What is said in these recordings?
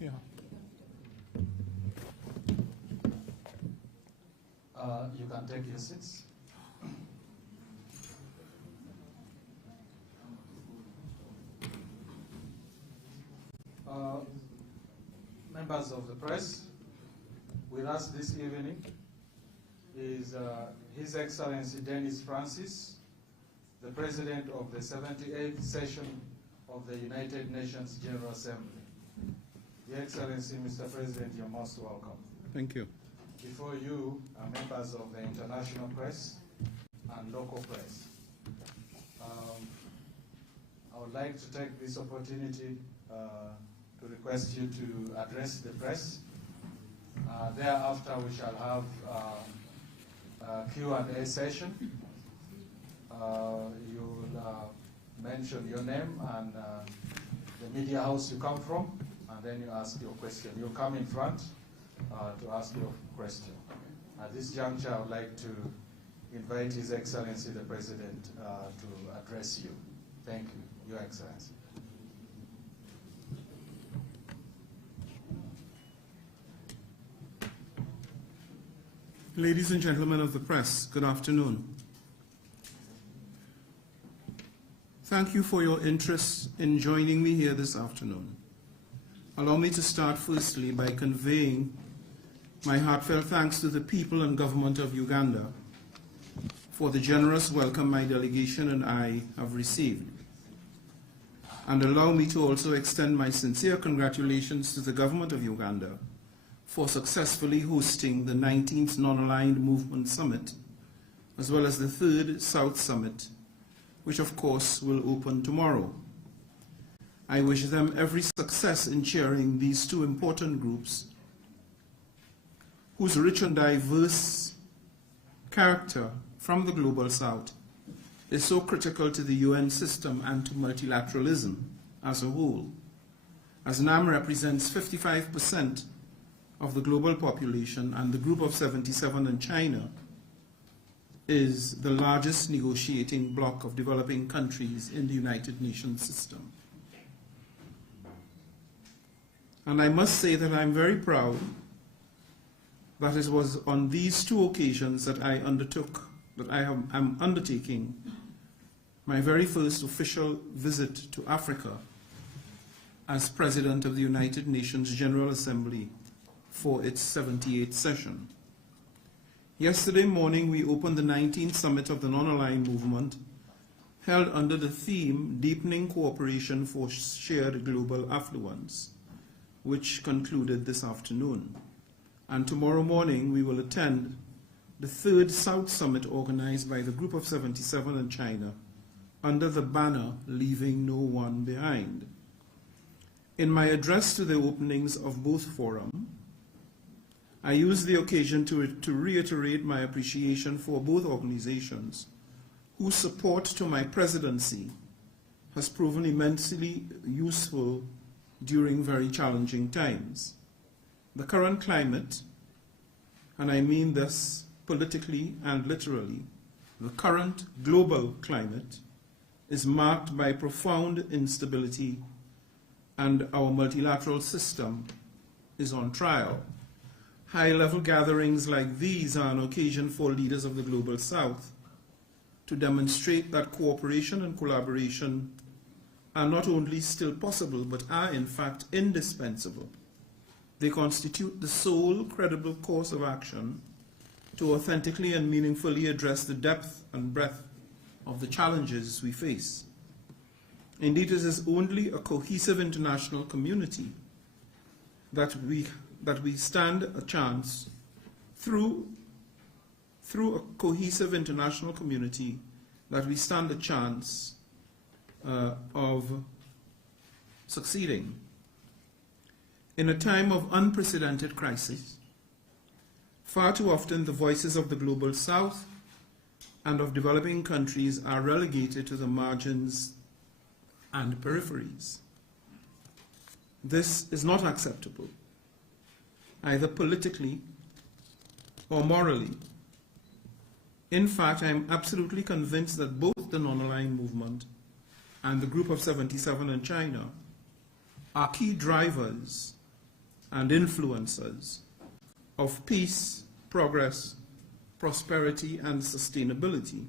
Yeah. You can take your seats. Members of the press, with us this evening is His Excellency Denis Francis, the President of the 78th session of the United Nations General Assembly. Your Excellency, Mr. President, you're most welcome. Thank you. Before you are members of the international press and local press. I would like to take this opportunity to request you to address the press. Thereafter, we shall have a Q&A session. You'll mention your name and the media house you come from, and then you ask your question. You'll come in front to ask your question. At this juncture, I would like to invite His Excellency the President to address you. Thank you, Your Excellency. Ladies and gentlemen of the press, good afternoon. Thank you for your interest in joining me here this afternoon. Allow me to start firstly by conveying my heartfelt thanks to the people and government of Uganda for the generous welcome my delegation and I have received. And allow me to also extend my sincere congratulations to the government of Uganda for successfully hosting the 19th Non-Aligned Movement Summit, as well as the 3rd South Summit, which of course will open tomorrow. I wish them every success in chairing these two important groups, whose rich and diverse character from the Global South is so critical to the UN system and to multilateralism as a whole, as NAM represents 55% of the global population, and the Group of 77 in China is the largest negotiating bloc of developing countries in the United Nations system. And I must say that I'm very proud that it was on these two occasions that I am undertaking my very first official visit to Africa as President of the United Nations General Assembly for its 78th session. Yesterday morning, we opened the 19th Summit of the Non-Aligned Movement, held under the theme Deepening Cooperation for Shared Global Affluence, which concluded this afternoon. And tomorrow morning, we will attend the 3rd South Summit organized by the Group of 77 in China under the banner Leaving No One Behind. In my address to the openings of both forums, I use the occasion to reiterate my appreciation for both organizations, whose support to my presidency has proven immensely useful during very challenging times. The current climate, and I mean this politically and literally, the current global climate is marked by profound instability, and our multilateral system is on trial. High-level gatherings like these are an occasion for leaders of the Global South to demonstrate that cooperation and collaboration are not only still possible, but are in fact indispensable. They constitute the sole credible course of action to authentically and meaningfully address the depth and breadth of the challenges we face. Indeed, it is only a cohesive international community that we stand a chance through a cohesive international community that we stand a chance of succeeding. In a time of unprecedented crisis, far too often the voices of the Global South and of developing countries are relegated to the margins and peripheries. This is not acceptable, either politically or morally. In fact, I am absolutely convinced that both the Non-Aligned Movement and the Group of 77 in China are key drivers and influencers of peace, progress, prosperity, and sustainability,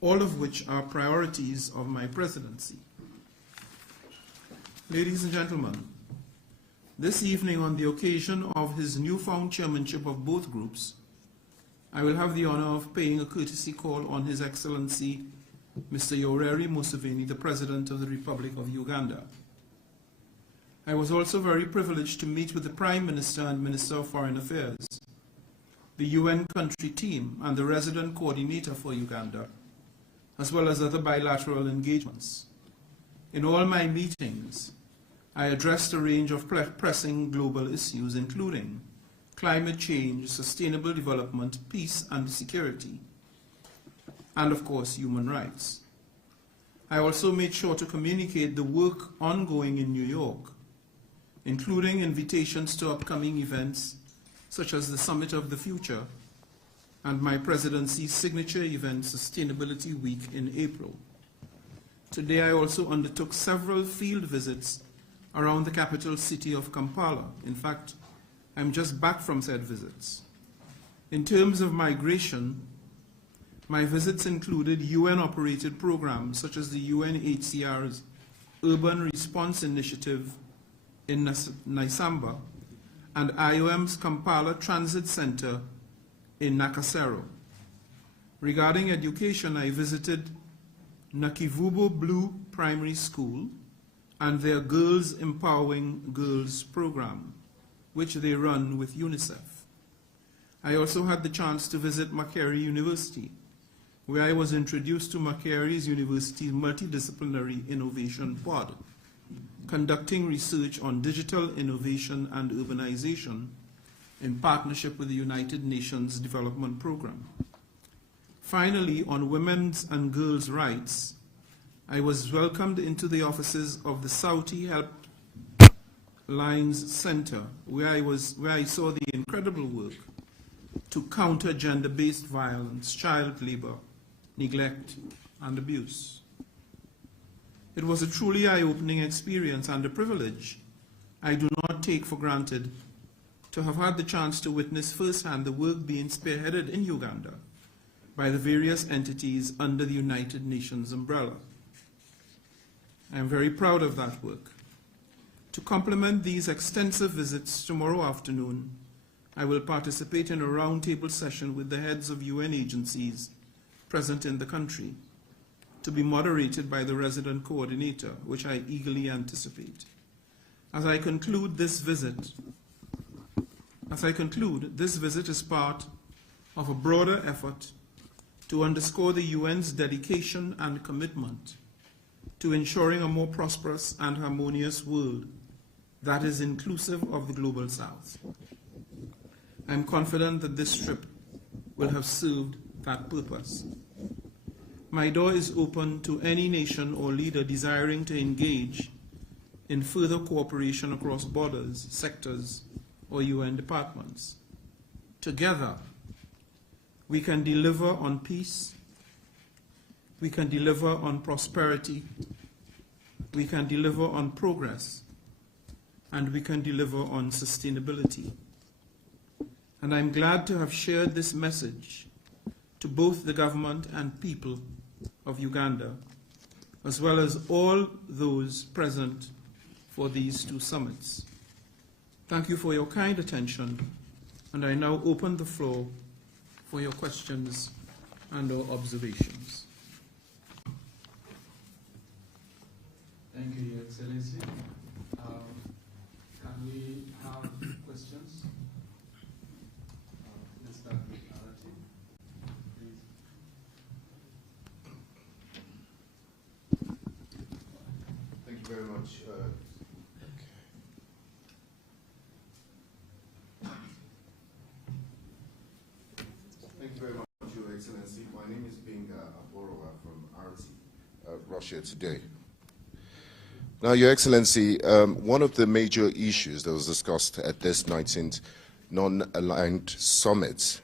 all of which are priorities of my presidency. Ladies and gentlemen, this evening, on the occasion of his newfound chairmanship of both groups, I will have the honor of paying a courtesy call on His Excellency Mr. Yoweri Museveni, the President of the Republic of Uganda. I was also very privileged to meet with the Prime Minister and Minister of Foreign Affairs, the UN country team, and the resident coordinator for Uganda, as well as other bilateral engagements. In all my meetings, I addressed a range of pressing global issues, including climate change, sustainable development, peace and security, and of course, human rights. I also made sure to communicate the work ongoing in New York, including invitations to upcoming events such as the Summit of the Future and my presidency's signature event, Sustainability Week, in April. Today, I also undertook several field visits around the capital city of Kampala. In fact, I'm just back from said visits. In terms of migration, my visits included UN-operated programs such as the UNHCR's Urban Response Initiative in Naisamba and IOM's Kampala Transit Center in Nakasero. Regarding education, I visited Nakivubo Blue Primary School and their Girls Empowering Girls program, which they run with UNICEF. I also had the chance to visit Makerere University, where I was introduced to Makerere University's Multidisciplinary Innovation Pod, conducting research on digital innovation and urbanization in partnership with the United Nations Development Programme. Finally, on women's and girls' rights, I was welcomed into the offices of the Saudi Help Lines Center, where I saw the incredible work to counter gender-based violence, child labor, neglect, and abuse. It was a truly eye-opening experience and a privilege I do not take for granted to have had the chance to witness firsthand the work being spearheaded in Uganda by the various entities under the United Nations umbrella. I am very proud of that work. To complement these extensive visits tomorrow afternoon, I will participate in a roundtable session with the heads of UN agencies present in the country, to be moderated by the resident coordinator, which I eagerly anticipate. As I conclude, this visit is part of a broader effort to underscore the UN's dedication and commitment to ensuring a more prosperous and harmonious world that is inclusive of the Global South. I'm confident that this trip will have served that purpose. My door is open to any nation or leader desiring to engage in further cooperation across borders, sectors, or UN departments. Together, we can deliver on peace, we can deliver on prosperity, we can deliver on progress, and we can deliver on sustainability. And I'm glad to have shared this message to both the government and people of Uganda, as well as all those present for these two summits. Thank you for your kind attention, and I now open the floor for your questions and or observations. Thank you, Your Excellency. Can we have questions? Let's start with Arati, please. Thank you very much. Thank you very much, Your Excellency. My name is Binga Aborova from RT, Russia Today. Now, Your Excellency, one of the major issues that was discussed at this 19th non-aligned summit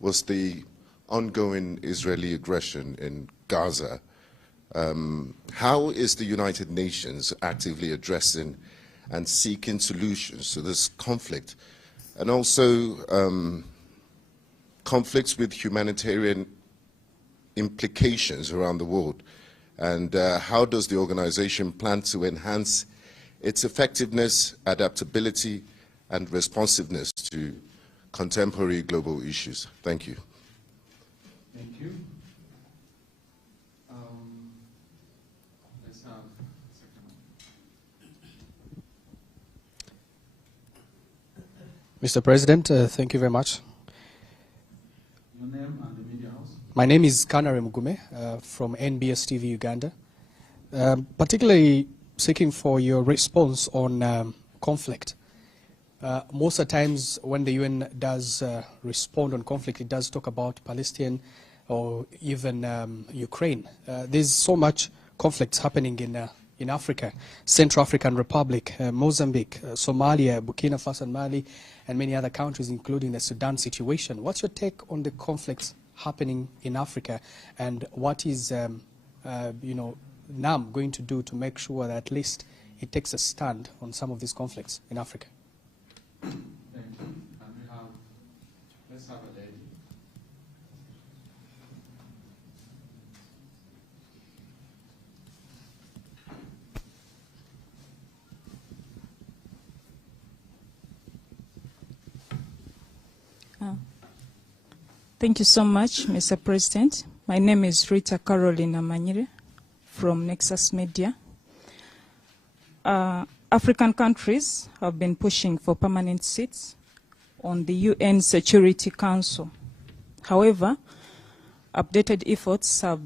was the ongoing Israeli aggression in Gaza. How is the United Nations actively addressing and seeking solutions to this conflict, and also conflicts with humanitarian implications around the world. And how does the organization plan to enhance its effectiveness, adaptability, and responsiveness to contemporary global issues? Thank you. Thank you. Let's have a second one. Mr. President, thank you very much. Your name and the media house. My name is Kanare Mugume from NBS TV Uganda. Particularly seeking for your response on conflict. Most of the times when the UN does respond on conflict, it does talk about Palestine or even Ukraine. There's so much conflicts happening in Africa, Central African Republic, Mozambique, Somalia, Burkina Faso and Mali, and many other countries, including the Sudan situation. What's your take on the conflicts happening in Africa, and what is NAM going to do to make sure that at least it takes a stand on some of these conflicts in Africa? Thank you. And let's have a lady. Thank you so much, Mr. President. My name is Rita Caroline Amanyire from Nexus Media. African countries have been pushing for permanent seats on the UN Security Council. However, updated efforts have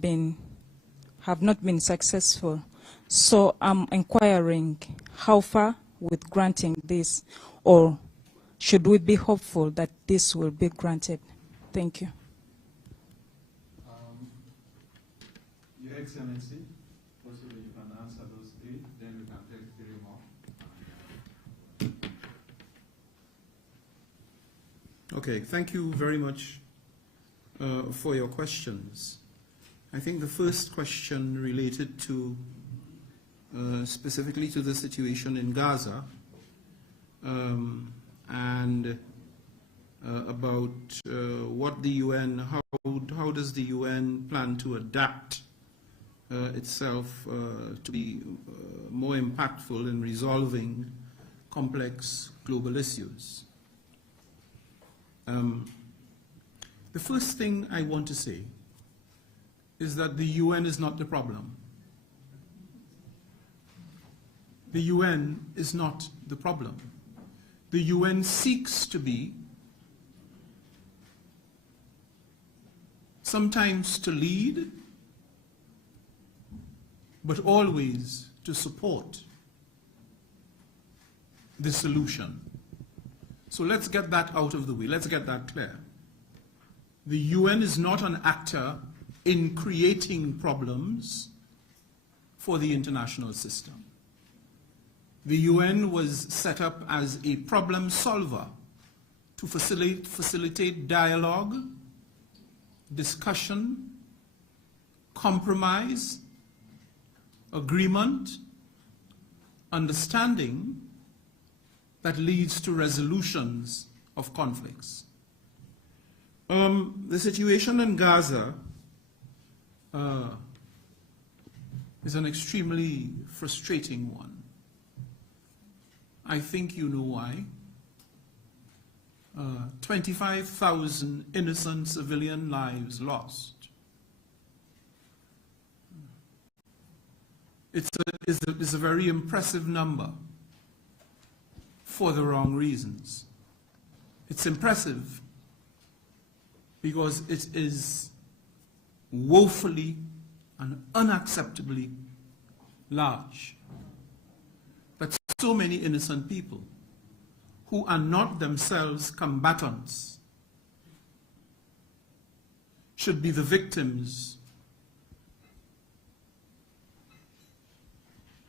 not been successful. So I'm inquiring how far with granting this, or should we be hopeful that this will be granted? Thank you. Your Excellency, possibly you can answer those three, then we can take three more. Okay, thank you very much for your questions. I think the first question related to specifically to the situation in Gaza and about what the UN, how does the UN plan to adapt itself to be more impactful in resolving complex global issues. The first thing I want to say is that the UN is not the problem. The UN is not the problem. The UN seeks to be, sometimes to lead, but always to support the solution. So let's get that out of the way. Let's get that clear. The UN is not an actor in creating problems for the international system. The UN was set up as a problem solver to facilitate dialogue, discussion, compromise, agreement, understanding that leads to resolutions of conflicts. The situation in Gaza is an extremely frustrating one. I think you know why. 25,000 innocent civilian lives lost. It's a very impressive number for the wrong reasons. It's impressive because it is woefully and unacceptably large. That so many innocent people who are not themselves combatants should be the victims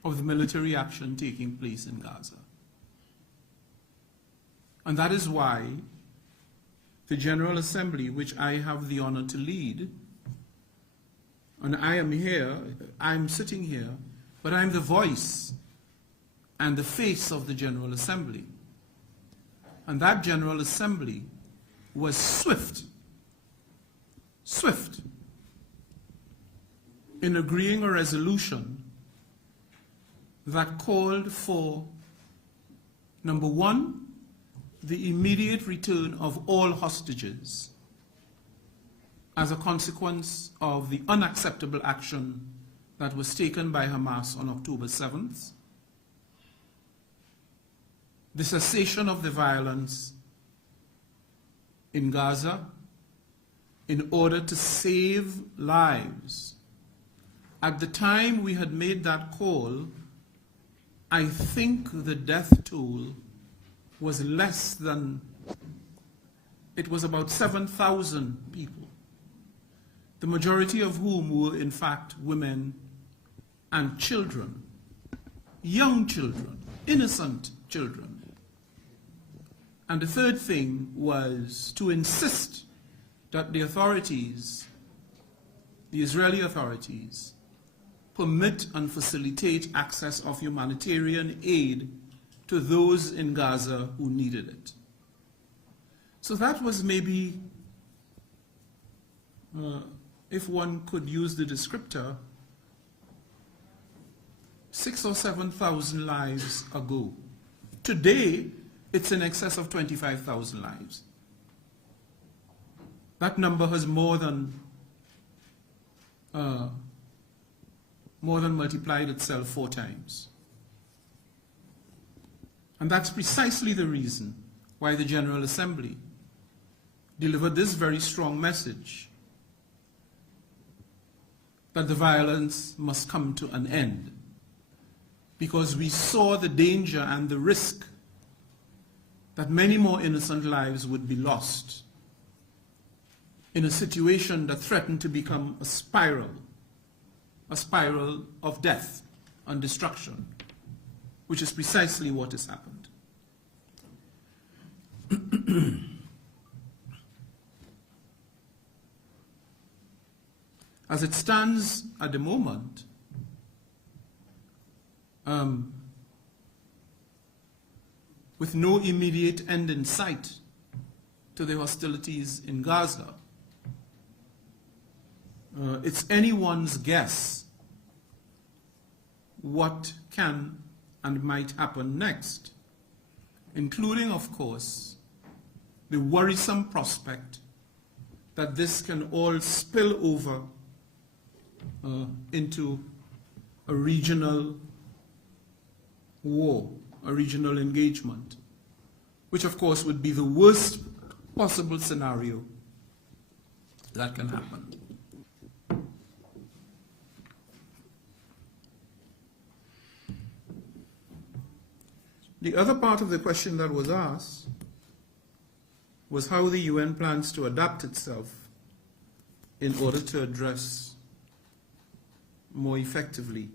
of the military action taking place in Gaza. And that is why the General Assembly, which I have the honor to lead, and I am here, I'm sitting here, but I'm the voice and the face of the General Assembly. And that General Assembly was swift in agreeing a resolution that called for, number one, the immediate return of all hostages as a consequence of the unacceptable action that was taken by Hamas on October 7th, the cessation of the violence in Gaza in order to save lives. At the time we had made that call, I think the death toll was less than, it was about 7,000 people, the majority of whom were in fact women and children, young children, innocent children. And the third thing was to insist that the authorities, the Israeli authorities, permit and facilitate access of humanitarian aid to those in Gaza who needed it. So that was maybe, if one could use the descriptor, 6,000 or 7,000 lives ago. Today, it's in excess of 25,000 lives. That number has more than multiplied itself 4 times. And that's precisely the reason why the General Assembly delivered this very strong message that the violence must come to an end, because we saw the danger and the risk that many more innocent lives would be lost in a situation that threatened to become a spiral of death and destruction, which is precisely what has happened. As it stands at the moment, with no immediate end in sight to the hostilities in Gaza, it's anyone's guess what can and might happen next, including, of course, the worrisome prospect that this can all spill over into a regional war, a regional engagement, which of course would be the worst possible scenario that can happen. The other part of the question that was asked was how the UN plans to adapt itself in order to address more effectively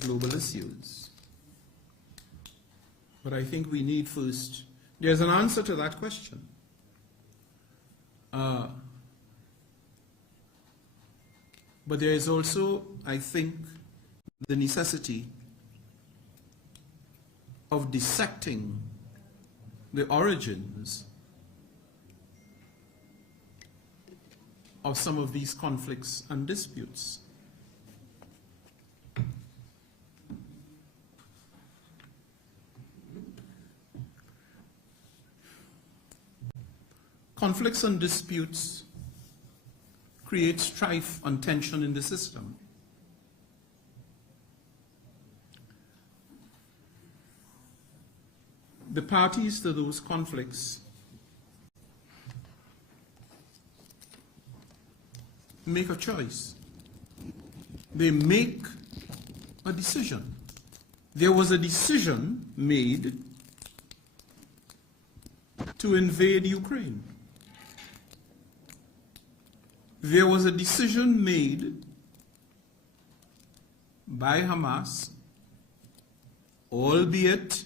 global issues. But I think we need first, there's an answer to that question. But there is also, I think, the necessity of dissecting the origins of some of these conflicts and disputes. Conflicts and disputes create strife and tension in the system. The parties to those conflicts make a choice. They make a decision. There was a decision made to invade Ukraine. There was a decision made by Hamas, albeit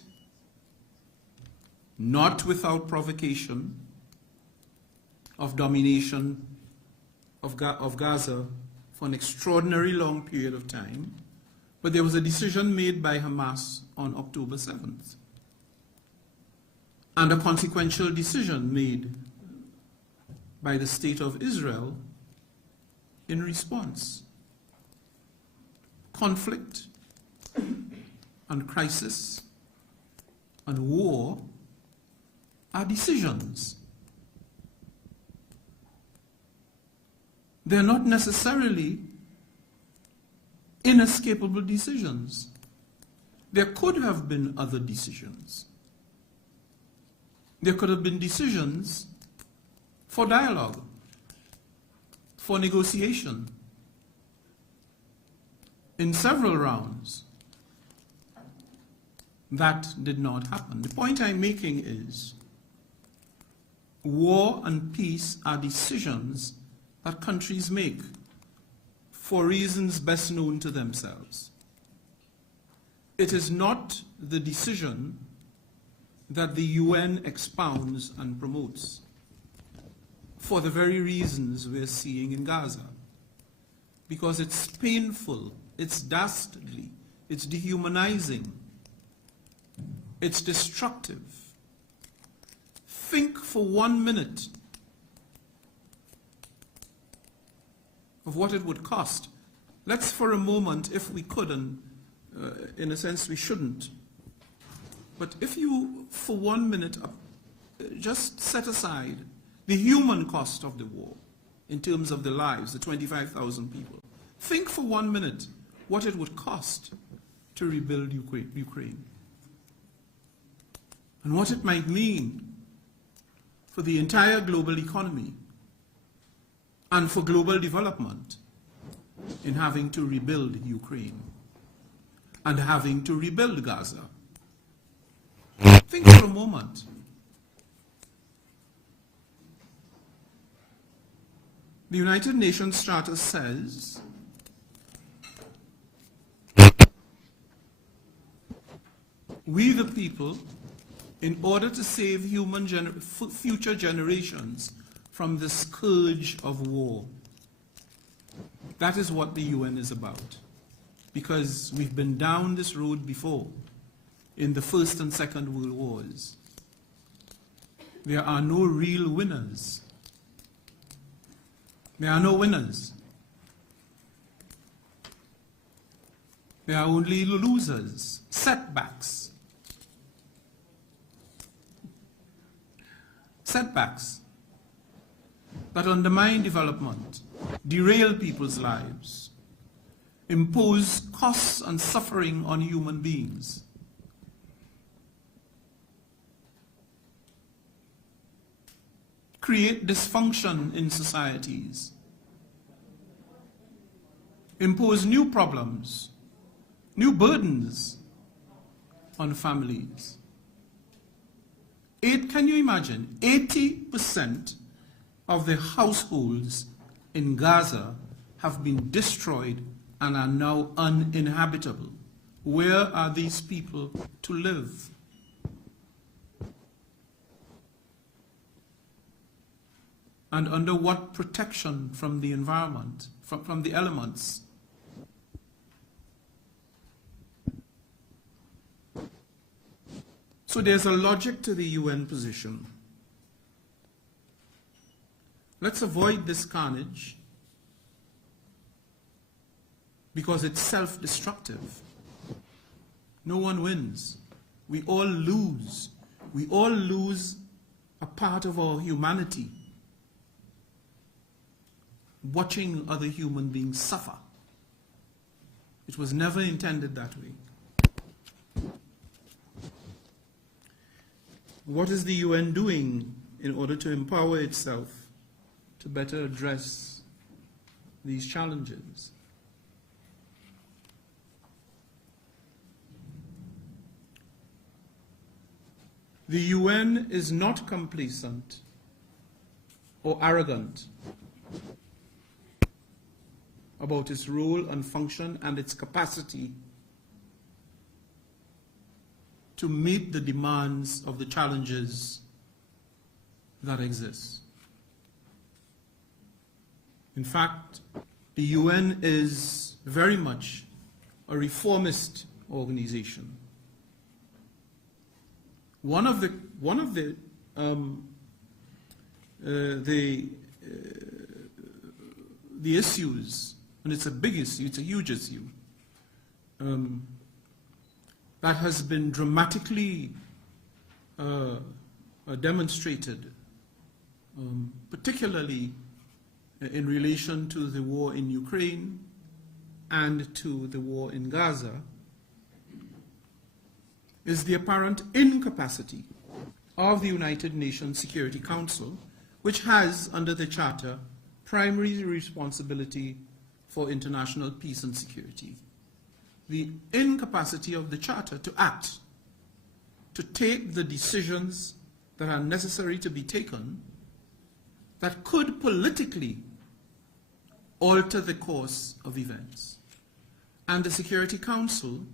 not without provocation, of domination of Gaza for an extraordinary long period of time, But there was a decision made by Hamas on October 7th, and a consequential decision made by the State of Israel in response. Conflict and crisis and war are decisions. They're not necessarily inescapable decisions. There could have been other decisions. There could have been decisions for dialogue, for negotiation, in several rounds. That did not happen. The point I'm making is war and peace are decisions that countries make for reasons best known to themselves. It is not the decision that the UN expounds and promotes for the very reasons we're seeing in Gaza. Because it's painful, it's dastardly, it's dehumanizing, it's destructive. Think for 1 minute of what it would cost. Let's for a moment, if we could, and in a sense we shouldn't, but if you, for 1 minute, just set aside the human cost of the war in terms of the lives, the 25,000 people. Think for 1 minute what it would cost to rebuild Ukraine. And what it might mean for the entire global economy and for global development in having to rebuild Ukraine and having to rebuild Gaza. Think for a moment. The United Nations Charter says we the people, in order to save future generations from the scourge of war. That is what the UN is about. Because we've been down this road before in the First and Second World Wars. There are no real winners. There are no winners. There are only losers, setbacks. Setbacks that undermine development, derail people's lives, impose costs and suffering on human beings. Create dysfunction in societies, impose new problems, new burdens on families. Can you imagine? 80% of the households in Gaza have been destroyed and are now uninhabitable. Where are these people to live? And under what protection from the environment, from the elements? So there's a logic to the UN position. Let's avoid this carnage because it's self-destructive. No one wins. We all lose. We all lose a part of our humanity watching other human beings suffer. It was never intended that way. What is the UN doing in order to empower itself to better address these challenges? The UN is not complacent or arrogant about its role and function and its capacity to meet the demands of the challenges that exist. In fact, the UN is very much a reformist organization. One of the issues, and it's a big issue, it's a huge issue, that has been dramatically demonstrated, particularly in relation to the war in Ukraine and to the war in Gaza, is the apparent incapacity of the United Nations Security Council, which has, under the Charter, primary responsibility for international peace and security. The incapacity of the Charter to act, to take the decisions that are necessary to be taken, that could politically alter the course of events. And the Security Council,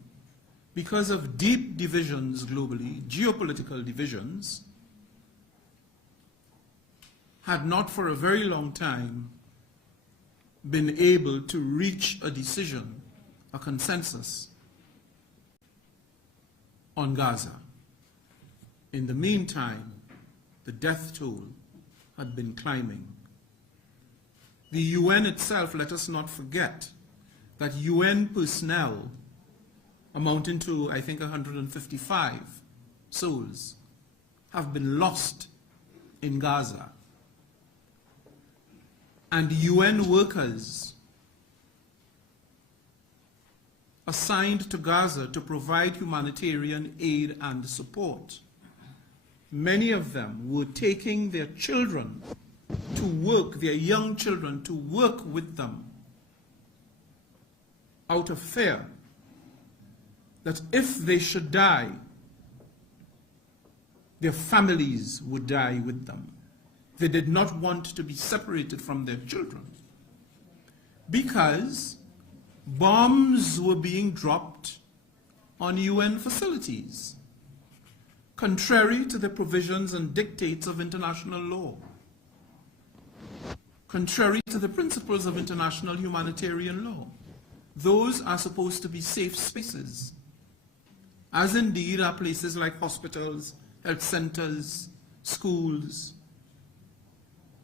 because of deep divisions globally, geopolitical divisions, had not for a very long time been able to reach a decision, a consensus on Gaza. In the meantime, the death toll had been climbing. The UN itself, let us not forget, that UN personnel amounting to, I think, 155 souls have been lost in Gaza. And UN workers assigned to Gaza to provide humanitarian aid and support, many of them were taking their children to work, their young children to work with them, out of fear that if they should die, their families would die with them. They did not want to be separated from their children because bombs were being dropped on UN facilities, contrary to the provisions and dictates of international law, contrary to the principles of international humanitarian law. Those are supposed to be safe spaces, as indeed are places like hospitals, health centers, schools.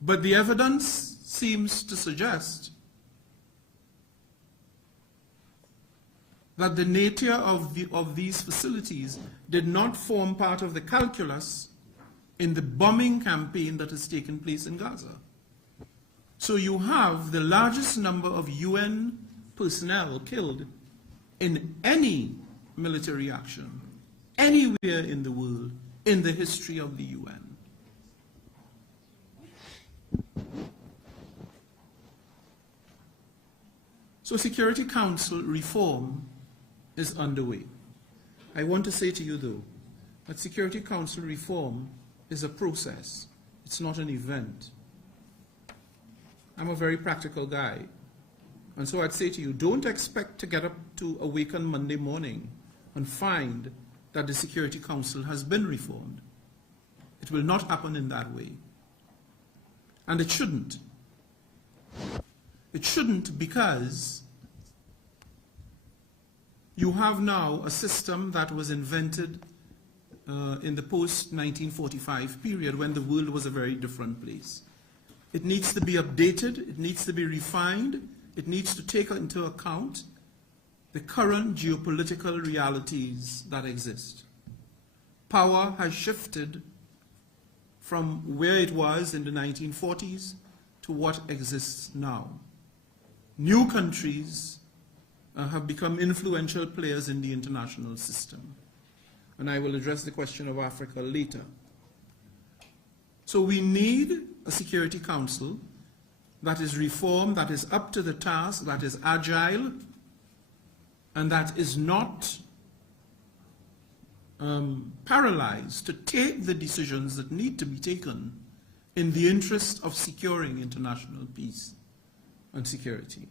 But the evidence seems to suggest that the nature of these facilities did not form part of the calculus in the bombing campaign that has taken place in Gaza. So you have the largest number of UN personnel killed in any military action anywhere in the world in the history of the UN. So Security Council reform is underway. I want to say to you, though, that Security Council reform is a process. It's not an event. I'm a very practical guy. And so I'd say to you, don't expect to get up to awake on Monday morning and find that the Security Council has been reformed. It will not happen in that way. And it shouldn't. It shouldn't because you have now a system that was invented in the post-1945 period when the world was a very different place. It needs to be updated, it needs to be refined, it needs to take into account the current geopolitical realities that exist. Power has shifted from where it was in the 1940s to what exists now. New countries have become influential players in the international system. And I will address the question of Africa later. So we need a Security Council that is reformed, that is up to the task, that is agile, and that is not paralyzed to take the decisions that need to be taken in the interest of securing international peace and security.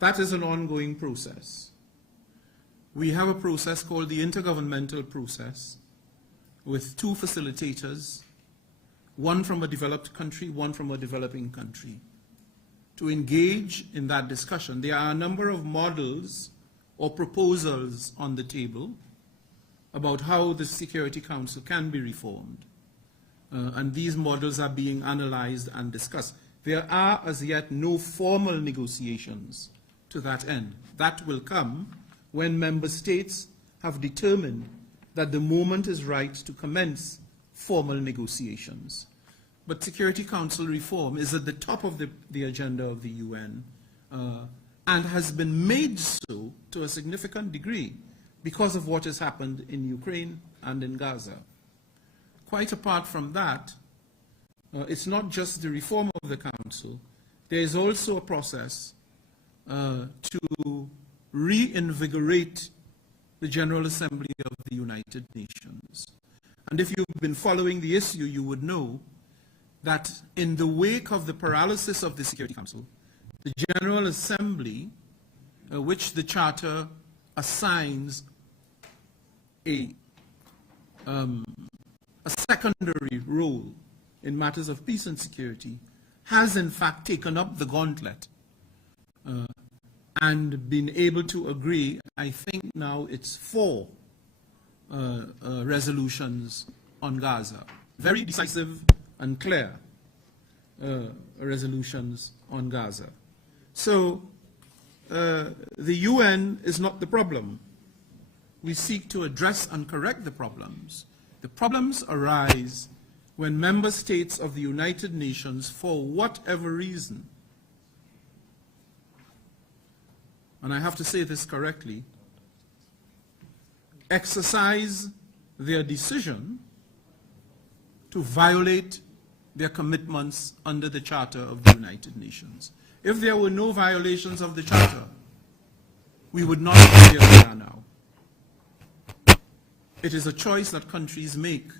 That is an ongoing process. We have a process called the intergovernmental process with two facilitators, one from a developed country, one from a developing country, to engage in that discussion. There are a number of models or proposals on the table about how the Security Council can be reformed. And these models are being analyzed and discussed. There are as yet no formal negotiations to that end. That will come when member states have determined that the moment is right to commence formal negotiations. But Security Council reform is at the top of the agenda of the UN and has been made so to a significant degree because of what has happened in Ukraine and in Gaza. Quite apart from that, it's not just the reform of the Council. There is also a process to reinvigorate the General Assembly of the United Nations. And if you've been following the issue, you would know that in the wake of the paralysis of the Security Council, the General Assembly, which the Charter assigns a secondary role in matters of peace and security, has in fact taken up the gauntlet and been able to agree, I think now it's 4 resolutions on Gaza. Very decisive and clear resolutions on Gaza. So the UN is not the problem. We seek to address and correct the problems. The problems arise when member states of the United Nations, for whatever reason, and I have to say this correctly, exercise their decision to violate their commitments under the Charter of the United Nations. If there were no violations of the Charter, we would not be where we are now. It is a choice that countries make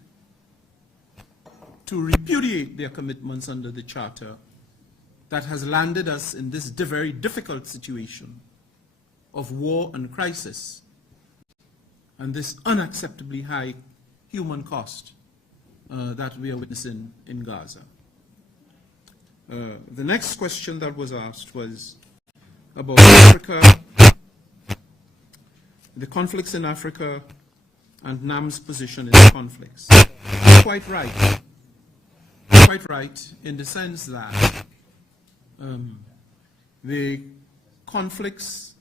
to repudiate their commitments under the Charter that has landed us in this very difficult situation of war and crisis and this unacceptably high human cost that we are witnessing in Gaza. The next question that was asked was about Africa, the conflicts in Africa, and NAM's position in the conflicts. Quite right. Quite right in the sense that the conflicts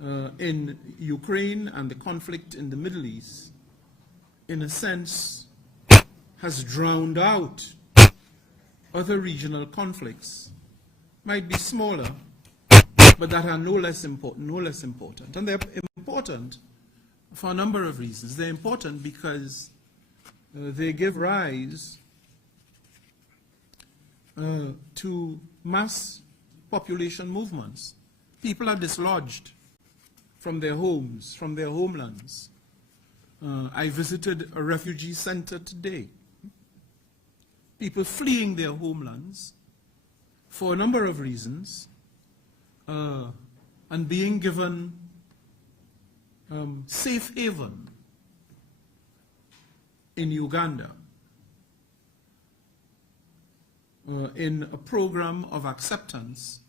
in Ukraine and the conflict in the Middle East, in a sense, has drowned out other regional conflicts. Might be smaller, but that are no less important. And they're important for a number of reasons. They're important because they give rise to mass population movements. People are dislodged from their homes, from their homelands. I visited a refugee center today. People fleeing their homelands for a number of reasons and being given safe haven in Uganda in a program of acceptance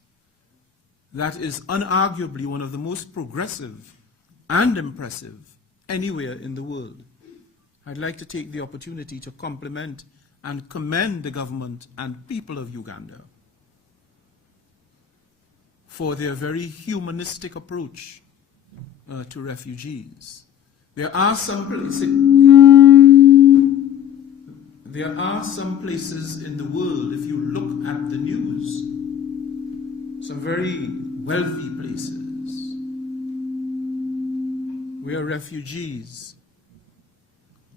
that is unarguably one of the most progressive and impressive anywhere in the world. I'd like to take the opportunity to compliment and commend the government and people of Uganda for their very humanistic approach to refugees. There are some places in the world, if you look at the news, some very wealthy places where refugees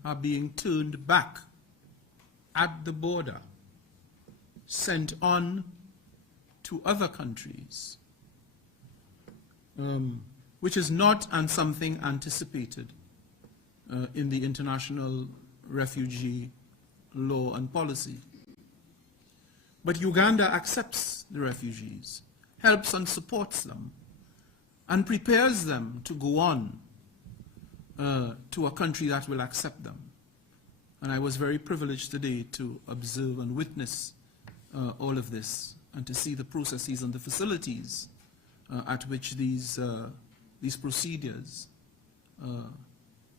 are being turned back at the border, sent on to other countries, which is not something anticipated in the international refugee law and policy. But Uganda accepts the refugees, helps and supports them, and prepares them to go on to a country that will accept them. And I was very privileged today to observe and witness all of this and to see the processes and the facilities at which these these procedures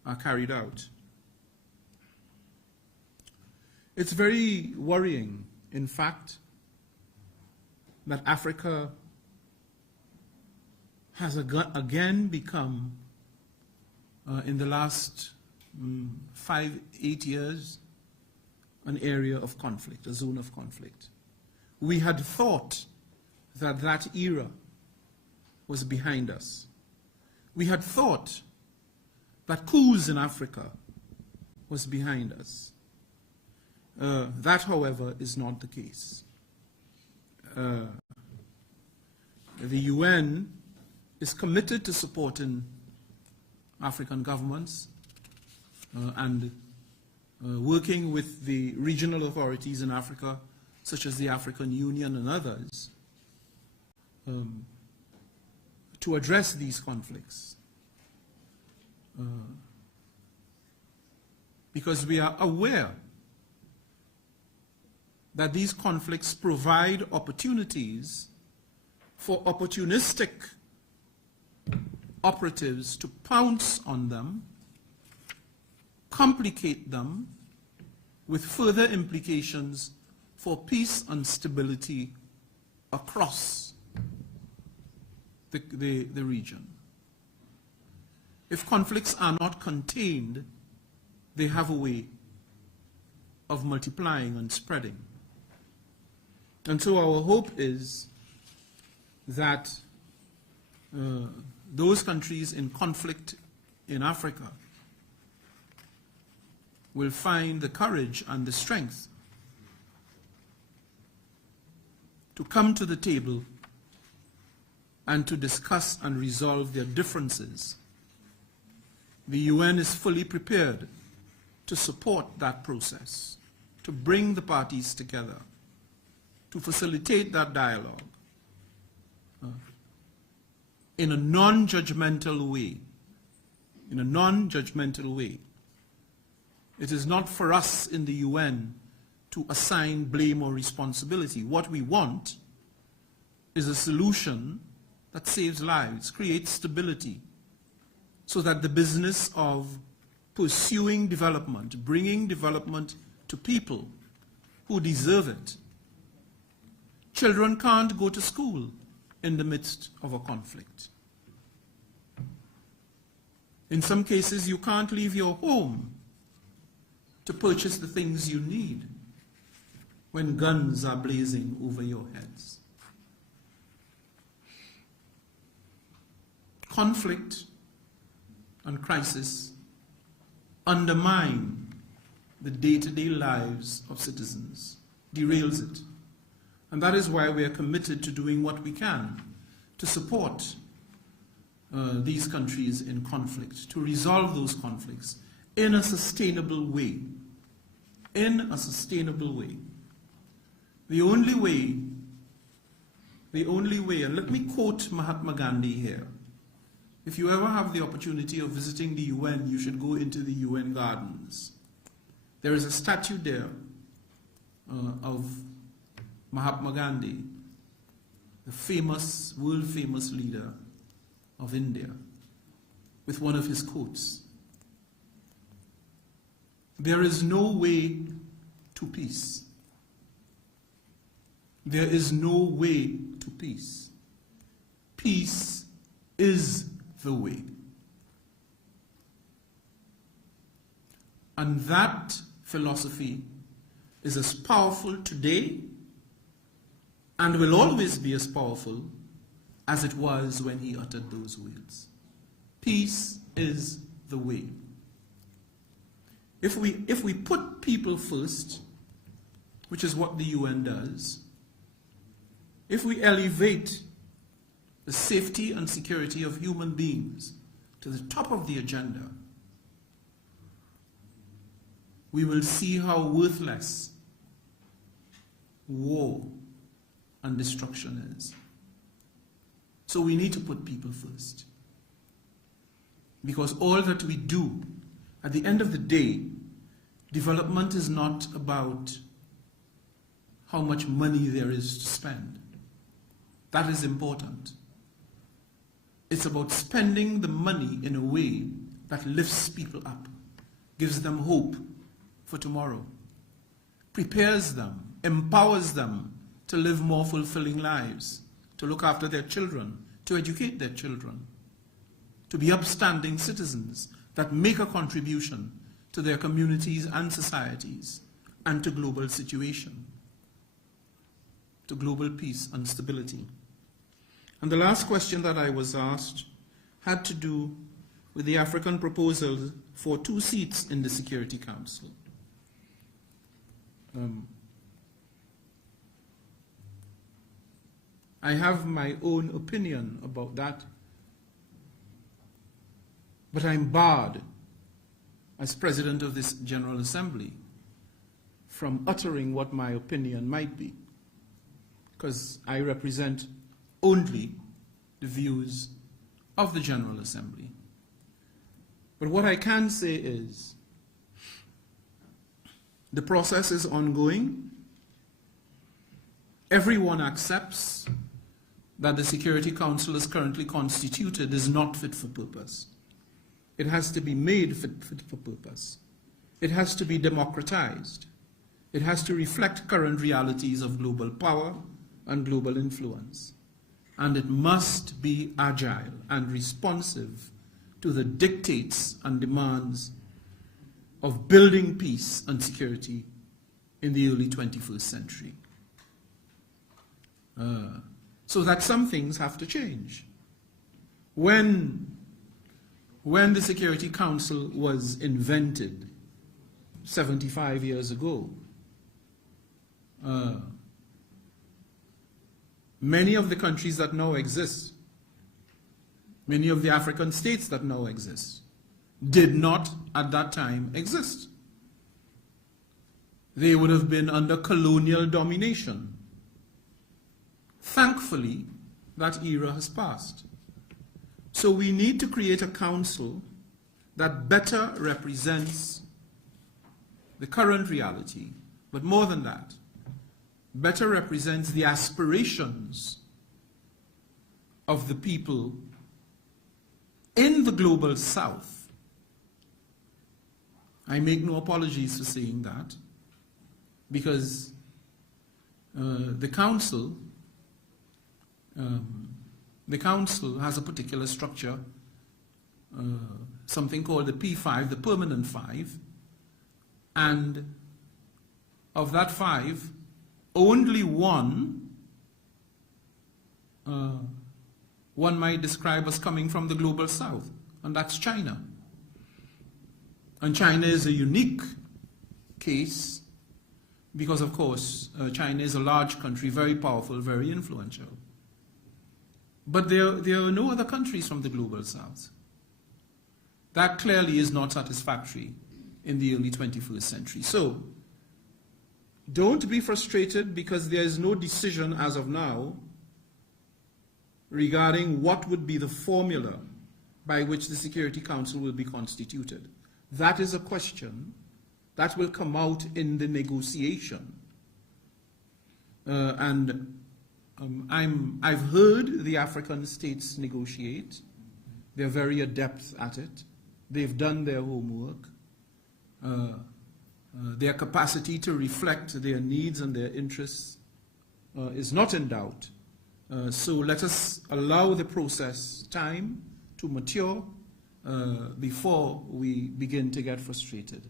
are carried out. It's very worrying, in fact, that Africa has again become, in the last 5-8 years, an area of conflict, a zone of conflict. We had thought that that era was behind us. We had thought that coups in Africa was behind us. That, however, is not the case. The UN is committed to supporting African governments and working with the regional authorities in Africa, such as the African Union and others, to address these conflicts. Because we are aware that these conflicts provide opportunities for opportunistic operatives to pounce on them, complicate them, with further implications for peace and stability across the region. If conflicts are not contained, they have a way of multiplying and spreading. And so our hope is that those countries in conflict in Africa will find the courage and the strength to come to the table and to discuss and resolve their differences. The UN is fully prepared to support that process, to bring the parties together, to facilitate that dialogue in a non-judgmental way. In a non-judgmental way. It is not for us in the UN to assign blame or responsibility. What we want is a solution that saves lives, creates stability, so that the business of pursuing development, bringing development to people who deserve it. Children can't go to school in the midst of a conflict. In some cases, you can't leave your home to purchase the things you need when guns are blazing over your heads. Conflict and crisis undermine the day-to-day lives of citizens, derails it. And that is why we are committed to doing what we can to support these countries in conflict, to resolve those conflicts in a sustainable way. In a sustainable way. The only way, and let me quote Mahatma Gandhi here. If you ever have the opportunity of visiting the UN, you should go into the UN gardens. There is a statue there of Mahatma Gandhi, the famous, world-famous leader of India, with one of his quotes. There is no way to peace. There is no way to peace. Peace is the way. And that philosophy is as powerful today and will always be as powerful as it was when he uttered those words. Peace is the way. If we put people first, which is what the UN does, if we elevate the safety and security of human beings to the top of the agenda, we will see how worthless war and destruction is. So we need to put people first. Because all that we do, at the end of the day, development is not about how much money there is to spend. That is important. It's about spending the money in a way that lifts people up, gives them hope for tomorrow, prepares them, empowers them to live more fulfilling lives, to look after their children, to educate their children, to be upstanding citizens that make a contribution to their communities and societies and to global situation, to global peace and stability. And the last question that I was asked had to do with the African proposal for 2 seats in the Security Council. I have my own opinion about that, but I'm barred as President of this General Assembly from uttering what my opinion might be, because I represent only the views of the General Assembly. But what I can say is the process is ongoing. Everyone accepts that the Security Council as currently constituted is not fit for purpose. It has to be made fit for purpose. It has to be democratized. It has to reflect current realities of global power and global influence. And it must be agile and responsive to the dictates and demands of building peace and security in the early 21st century. So that some things have to change. When the Security Council was invented 75 years ago, many of the countries that now exist, many of the African states that now exist, did not at that time exist. They would have been under colonial domination. Thankfully, that era has passed. So we need to create a council that better represents the current reality, but more than that, better represents the aspirations of the people in the global south. I make no apologies for saying that, because the council has a particular structure, something called the P5, the Permanent Five, and of that 5, only one might describe as coming from the global south, and that's China. And China is a unique case because, of course, China is a large country, very powerful, very influential. But there are no other countries from the global south. That clearly is not satisfactory in the early 21st century. So, don't be frustrated because there is no decision as of now regarding what would be the formula by which the Security Council will be constituted. That is a question that will come out in the negotiation. I've heard the African states negotiate. They're very adept at it. They've done their homework. Their capacity to reflect their needs and their interests is not in doubt. So let us allow the process time to mature before we begin to get frustrated.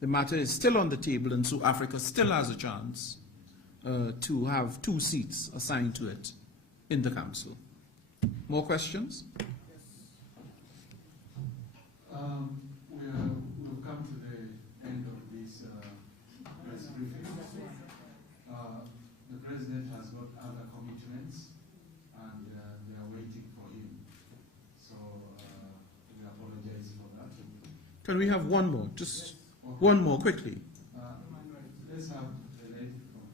The matter is still on the table, and so Africa still has a chance to have 2 seats assigned to it in the Council. More questions? We've come to the end of this press briefing. The President has got other commitments, and they are waiting for him. So we apologize for that. Can we have one more? Just one more, quickly. Let's have the lady from...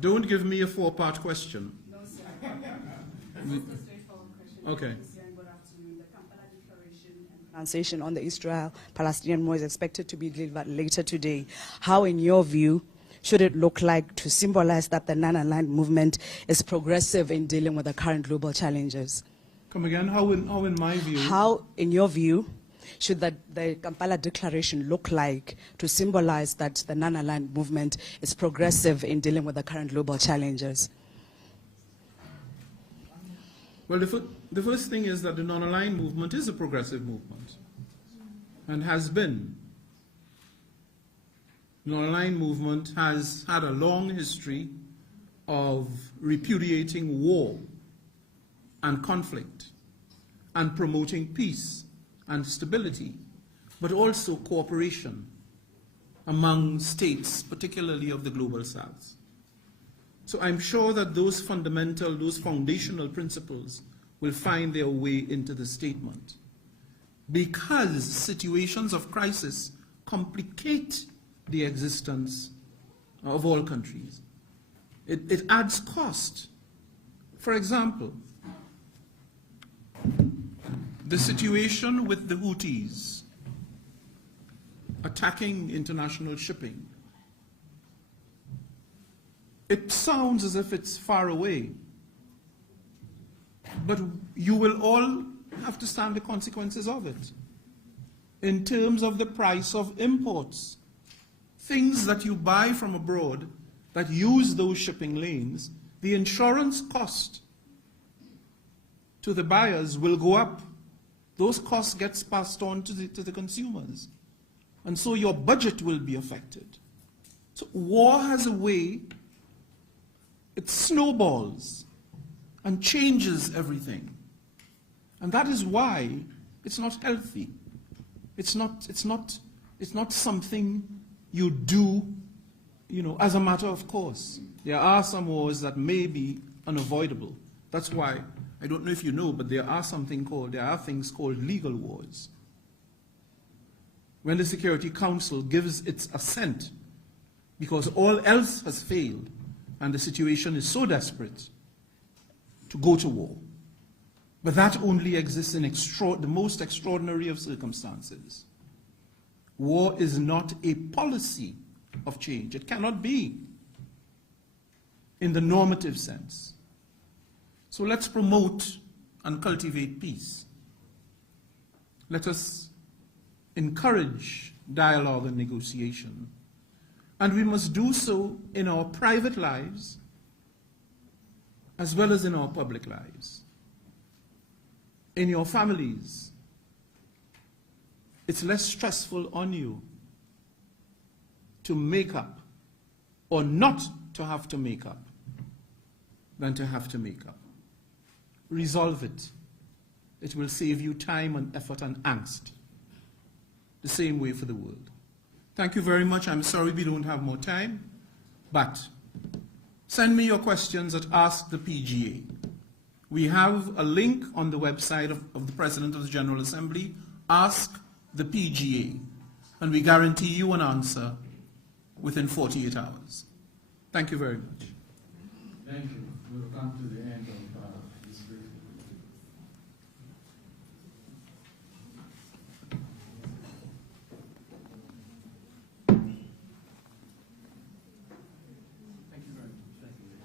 Don't give me a 4-part question. No, sir. Just a straightforward question. Okay. Good afternoon. The Kampala Declaration and pronunciation on the Israel-Palestinian war is expected to be delivered later today. How, in your view, should it look like to symbolize that the non-aligned movement is progressive in dealing with the current global challenges? Come again, how in my view? How, in your view, should the Kampala Declaration look like to symbolize that the non-aligned movement is progressive in dealing with the current global challenges? Well, the first thing is that the non-aligned movement is a progressive movement and has been. The non-aligned movement has had a long history of repudiating war and conflict and promoting peace and stability, but also cooperation among states, particularly of the global south. So I'm sure that those fundamental, those foundational principles will find their way into the statement. Because situations of crisis complicate the existence of all countries. It adds cost. For example, the situation with the Houthis attacking international shipping. It sounds as if it's far away, but you will all have to stand the consequences of it. In terms of the price of imports, things that you buy from abroad that use those shipping lanes, the insurance cost to the buyers will go up. Those costs get passed on to the consumers. And so your budget will be affected. So war has a way, it snowballs and changes everything. And that is why it's not healthy. It's not something you do, as a matter of course. There are some wars that may be unavoidable. That's why, I don't know if you know, but there are things called legal wars. When the Security Council gives its assent, because all else has failed, and the situation is so desperate, to go to war. But that only exists in the most extraordinary of circumstances. War is not a policy of change. It cannot be in the normative sense. So let's promote and cultivate peace. Let us encourage dialogue and negotiation. And we must do so in our private lives as well as in our public lives. In your families, it's less stressful on you to make up or not to have to make up than to have to make up. Resolve it. It will save you time and effort and angst. The same way for the world. Thank you very much. I'm sorry we don't have more time, but send me your questions at Ask the PGA. We have a link on the website of the President of the General Assembly, Ask the PGA, and we guarantee you an answer within 48 hours. Thank you very much. Thank you. We will come to the end of this briefing. Thank you very much. Thank you.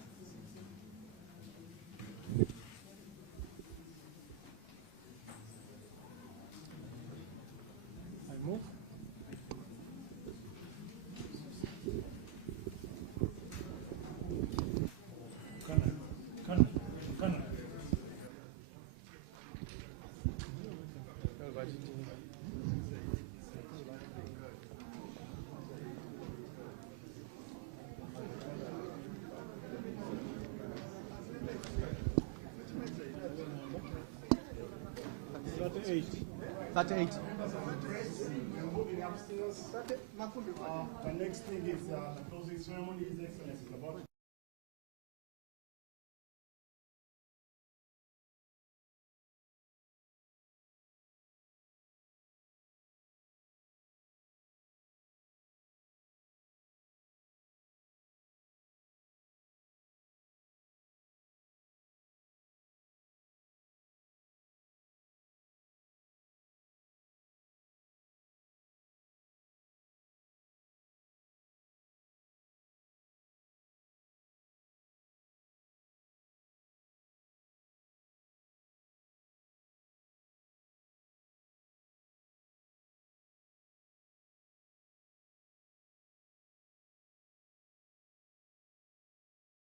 I move. That eight. The next thing is the closing ceremony. His Excellency.